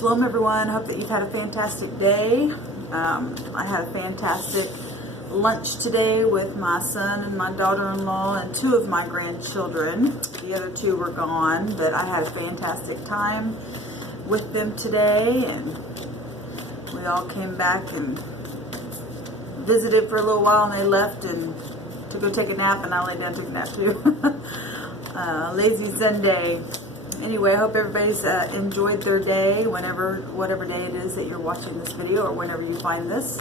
Shalom everyone, hope that you've had a fantastic day. I had a fantastic lunch today with my son and my daughter-in-law and two of my grandchildren. The other two were gone, but I had a fantastic time with them today, and we all came back and visited for a little while, and they left and to go take a nap, and I laid down and took a nap too. Lazy Sunday. Anyway, I hope everybody's enjoyed their day, whatever day it is that you're watching this video or whenever you find this.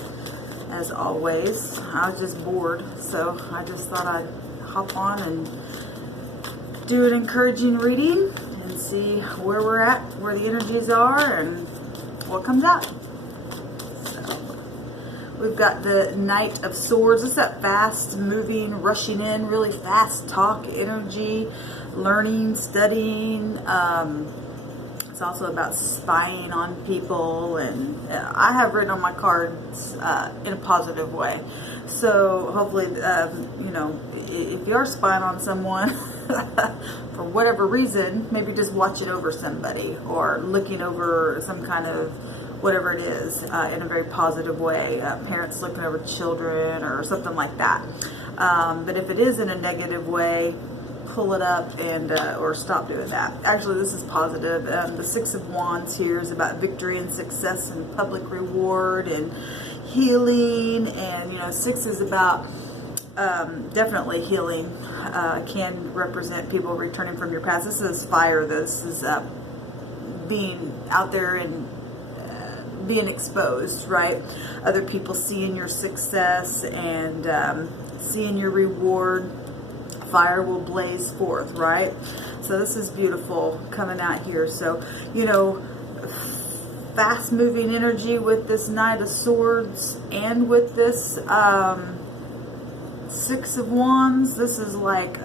As always, I was just bored, so I just thought I'd hop on and do an encouraging reading and see where we're at, where the energies are, and what comes out. So, we've got the Knight of Swords. It's that fast moving, rushing in, really fast talk energy. Learning, studying. It's also about spying on people, and I have written on my cards in a positive way. So hopefully, you know, if you are spying on someone for whatever reason, maybe just watching over somebody or looking over some kind of whatever it is in a very positive way. Parents looking over children or something like that. But if it is in a negative way, pull it up and or stop doing that. Actually, this is positive. The Six of Wands here is about victory and success and public reward and healing, and you know, six is about definitely healing. Can represent people returning from your past. This is fire. This is being out there and being exposed, right? Other people seeing your success and seeing your reward. Fire will blaze forth, right? So this is beautiful coming out here. So, you know, fast moving energy with this Knight of Swords and with this Six of Wands. This is like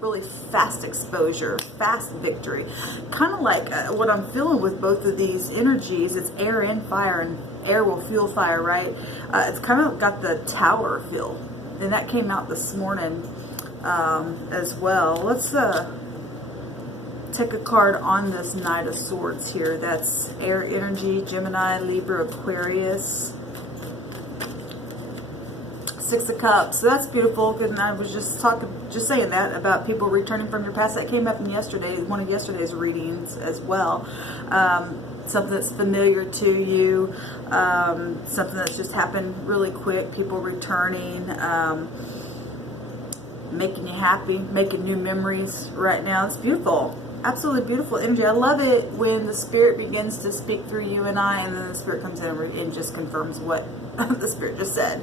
really fast exposure, fast victory. Kind of like what I'm feeling with both of these energies. It's air and fire, and air will fuel fire, right? It's kind of got the Tower feel, and that came out this morning as well. Let's take a card on this Knight of Swords here. That's air energy, Gemini, Libra, Aquarius. Six of Cups. So that's beautiful. And I was just saying that about people returning from your past. That came up in one of yesterday's readings as well. Something that's familiar to you, something that's just happened really quick. People returning. Making you happy, making new memories right now. It's beautiful. Absolutely beautiful energy. I love it when the Spirit begins to speak through you and I, and then the Spirit comes in and just confirms what the Spirit just said.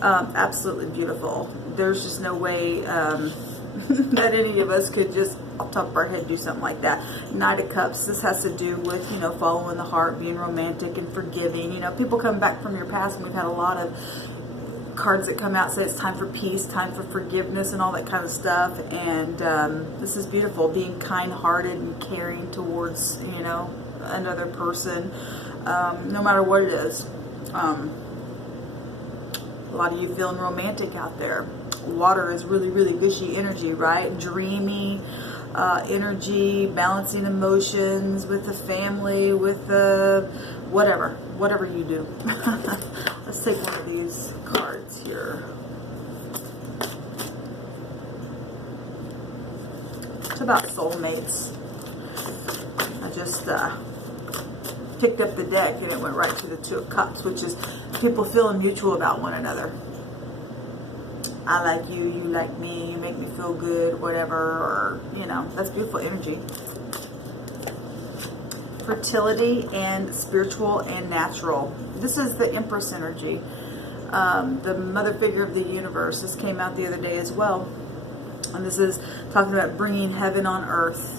Absolutely beautiful. There's just no way that any of us could just off the top of our head do something like that. Knight of Cups. This has to do with, you know, following the heart, being romantic and forgiving. You know, people come back from your past, and we've had a lot of cards that come out say it's time for peace, time for forgiveness, and all that kind of stuff. And this is beautiful, being kind-hearted and caring towards, you know, another person, no matter what it is. A lot of you feeling romantic out there. Water is really, really gushy energy, right? Dreamy energy, balancing emotions with the family, with the whatever you do. Let's take one of these cards here. It's about soulmates. I just picked up the deck and it went right to the Two of Cups, which is people feeling mutual about one another. I like you, you like me, you make me feel good, whatever, or, you know, that's beautiful energy. Fertility and spiritual and natural. This is the Empress energy, the mother figure of the universe. This came out the other day as well, and this is talking about bringing heaven on earth.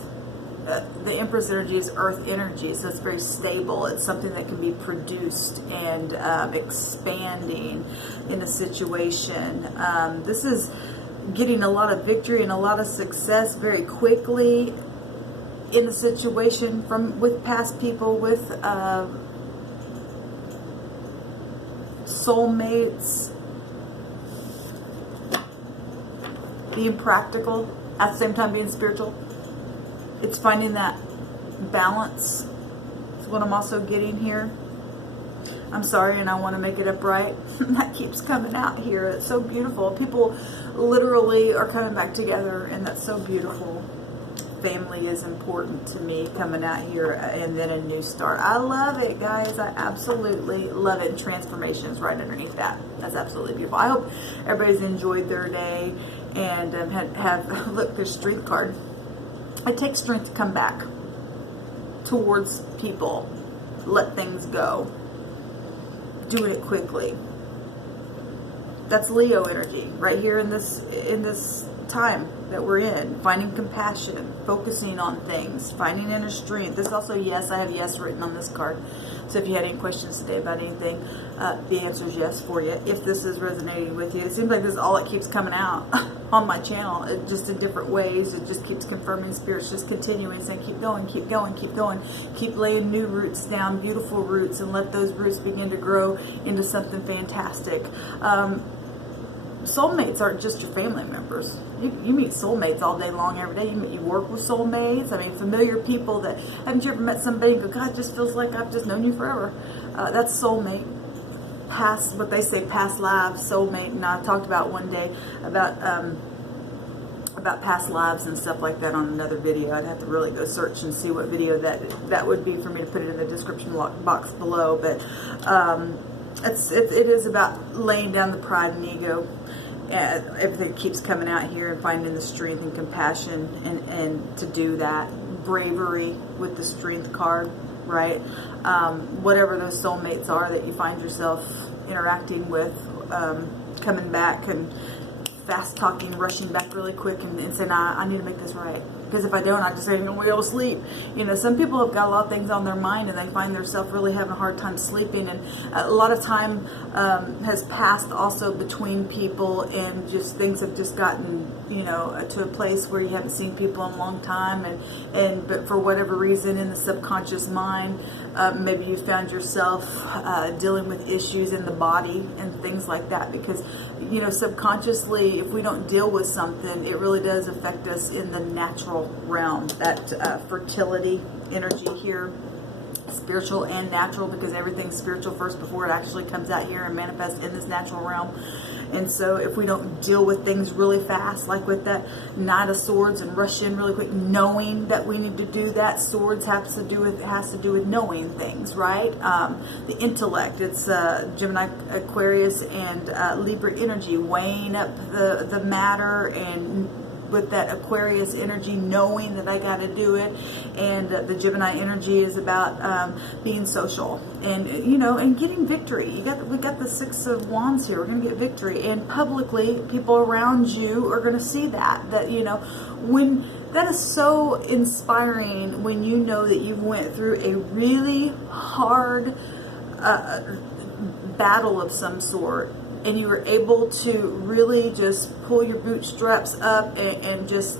The Empress energy is earth energy, so it's very stable. It's something that can be produced and expanding in a situation. This is getting a lot of victory and a lot of success very quickly in a situation with past people, with soulmates, being practical at the same time being spiritual. It's finding that balance. what I'm also getting here. I'm sorry, and I want to make it upright. That keeps coming out here. It's so beautiful. People literally are coming back together, and that's so beautiful. Family is important to me, coming out here, and then a new start. I love it, guys. I absolutely love it. And transformation is right underneath that. That's absolutely beautiful. I hope everybody's enjoyed their day and have look, their strength card. It takes strength to come back towards people. Let things go. Doing it quickly. That's Leo energy right here in this time that we're in. Finding compassion, focusing on things, finding inner strength. This is also yes. I have yes written on this card. So if you had any questions today about anything, the answer is yes for you. If this is resonating with you, it seems like this is all that keeps coming out on my channel, just in different ways. It just keeps confirming spirits, just continuing saying, keep going, keep going, keep going, keep laying new roots down, beautiful roots, and let those roots begin to grow into something fantastic. Soulmates aren't just your family members. You meet soulmates all day long, every day. You work with soulmates. I mean, familiar people that, haven't you ever met somebody and go, God, it just feels like I've just known you forever. That's soulmate. Past, what they say, past lives, soulmate. And I talked about one day about past lives and stuff like that on another video. I'd have to really go search and see what video that would be for me to put it in the description box below. But it is about laying down the pride and ego. Everything keeps coming out here, and finding the strength and compassion and to do that. Bravery with the strength card, right? Whatever those soulmates are that you find yourself interacting with, coming back and fast talking, rushing back really quick and saying, I need to make this right. Because if I don't, I just say, I'm going to be able to sleep. You know, some people have got a lot of things on their mind, and they find themselves really having a hard time sleeping. And a lot of time has passed also between people, and just things have just gotten, you know, to a place where you haven't seen people in a long time. But for whatever reason in the subconscious mind, maybe you found yourself dealing with issues in the body and things like that. Because, you know, subconsciously, if we don't deal with something, it really does affect us in the natural realm. That fertility energy here, spiritual and natural, because everything's spiritual first before it actually comes out here and manifests in this natural realm. And so if we don't deal with things really fast, like with that Knight of Swords, and rush in really quick, knowing that we need to do that, swords has to do with knowing things, right? The intellect, it's Gemini, Aquarius, and Libra energy, weighing up the matter, and with that Aquarius energy, knowing that I got to do it. And the Gemini energy is about being social, and you know, and getting victory. We got the Six of Wands here. We're going to get victory, and publicly, people around you are going to see that you know, when that is so inspiring, when you know that you went through a really hard battle of some sort, and you were able to really just pull your bootstraps up and just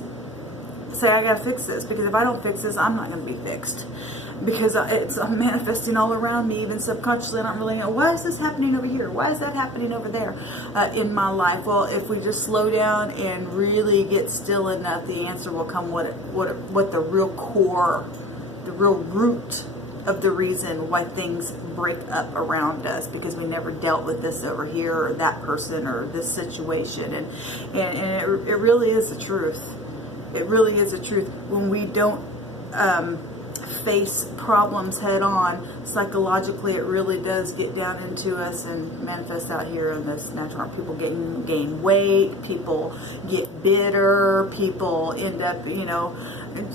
say, I gotta fix this, because if I don't fix this, I'm not gonna be fixed. Because I'm manifesting all around me, even subconsciously. I don't really know, why is this happening over here? Why is that happening over there in my life? Well, if we just slow down and really get still enough, the answer will come. What the real core, the real root of the reason why things break up around us, because we never dealt with this over here, or that person, or this situation. And it really is the truth. It really is the truth. When we don't face problems head on, psychologically, it really does get down into us and manifest out here in this natural. People gain weight, people get bitter, people end up, you know,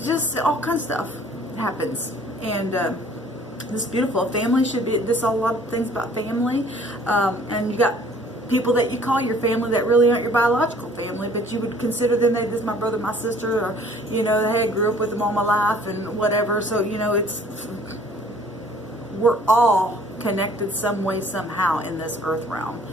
just all kinds of stuff happens. And this is beautiful. Family should be, this is a lot of things about family. And you got people that you call your family that really aren't your biological family, but you would consider them, this is my brother, my sister, or, you know, hey, I grew up with them all my life and whatever. So, you know, we're all connected some way, somehow in this earth realm.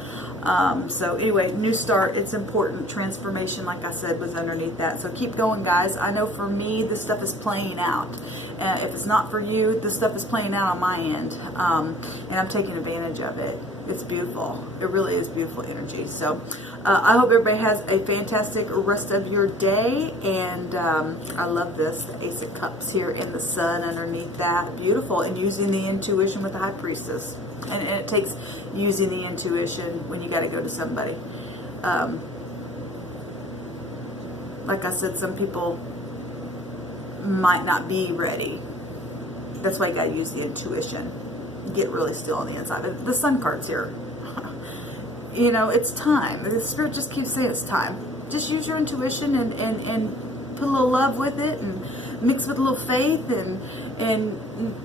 So anyway, new start, it's important. Transformation, like I said, was underneath that. So keep going, guys. I know for me, this stuff is playing out. If it's not for you, this stuff is playing out on my end. And I'm taking advantage of it. It's beautiful. It really is beautiful energy. So I hope everybody has a fantastic rest of your day. And I love this, the Ace of Cups here in the sun underneath that. Beautiful. And using the intuition with the High Priestess. And it takes using the intuition when you got to go to somebody. Like I said, some people might not be ready. That's why you got to use the intuition. Get really still on the inside. The Sun card's here. You know, it's time. The Spirit just keeps saying it's time. Just use your intuition and put a little love with it and mix with a little faith and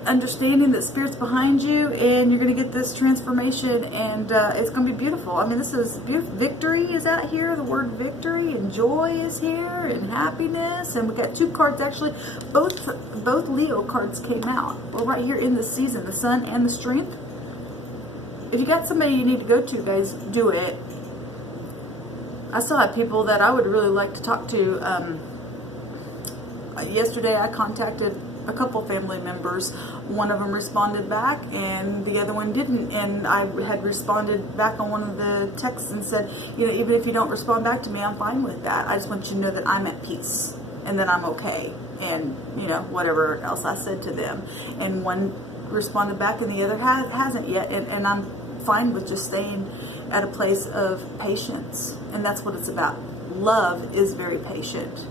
understanding that Spirit's behind you, and you're going to get this transformation, and it's going to be beautiful. I mean, this is beautiful. Victory is out here. The word victory, and joy is here, and happiness. And we got 2 cards actually. Both Leo cards came out. We're right here in the season, the Sun and the Strength. If you got somebody you need to go to, guys, do it. I still have people that I would really like to talk to. Yesterday I contacted a couple family members. One of them responded back and the other one didn't. And I had responded back on one of the texts and said, you know, even if you don't respond back to me, I'm fine with that. I just want you to know that I'm at peace and that I'm okay. And, you know, whatever else I said to them. And one responded back and the other hasn't yet. And I'm fine with just staying at a place of patience. And that's what it's about. Love is very patient.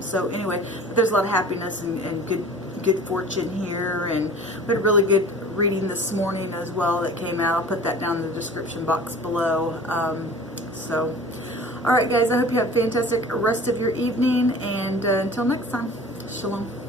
So anyway, there's a lot of happiness and good fortune here, and we had a really good reading this morning as well that came out. I'll put that down in the description box below. All right, guys, I hope you have a fantastic rest of your evening, and until next time, shalom.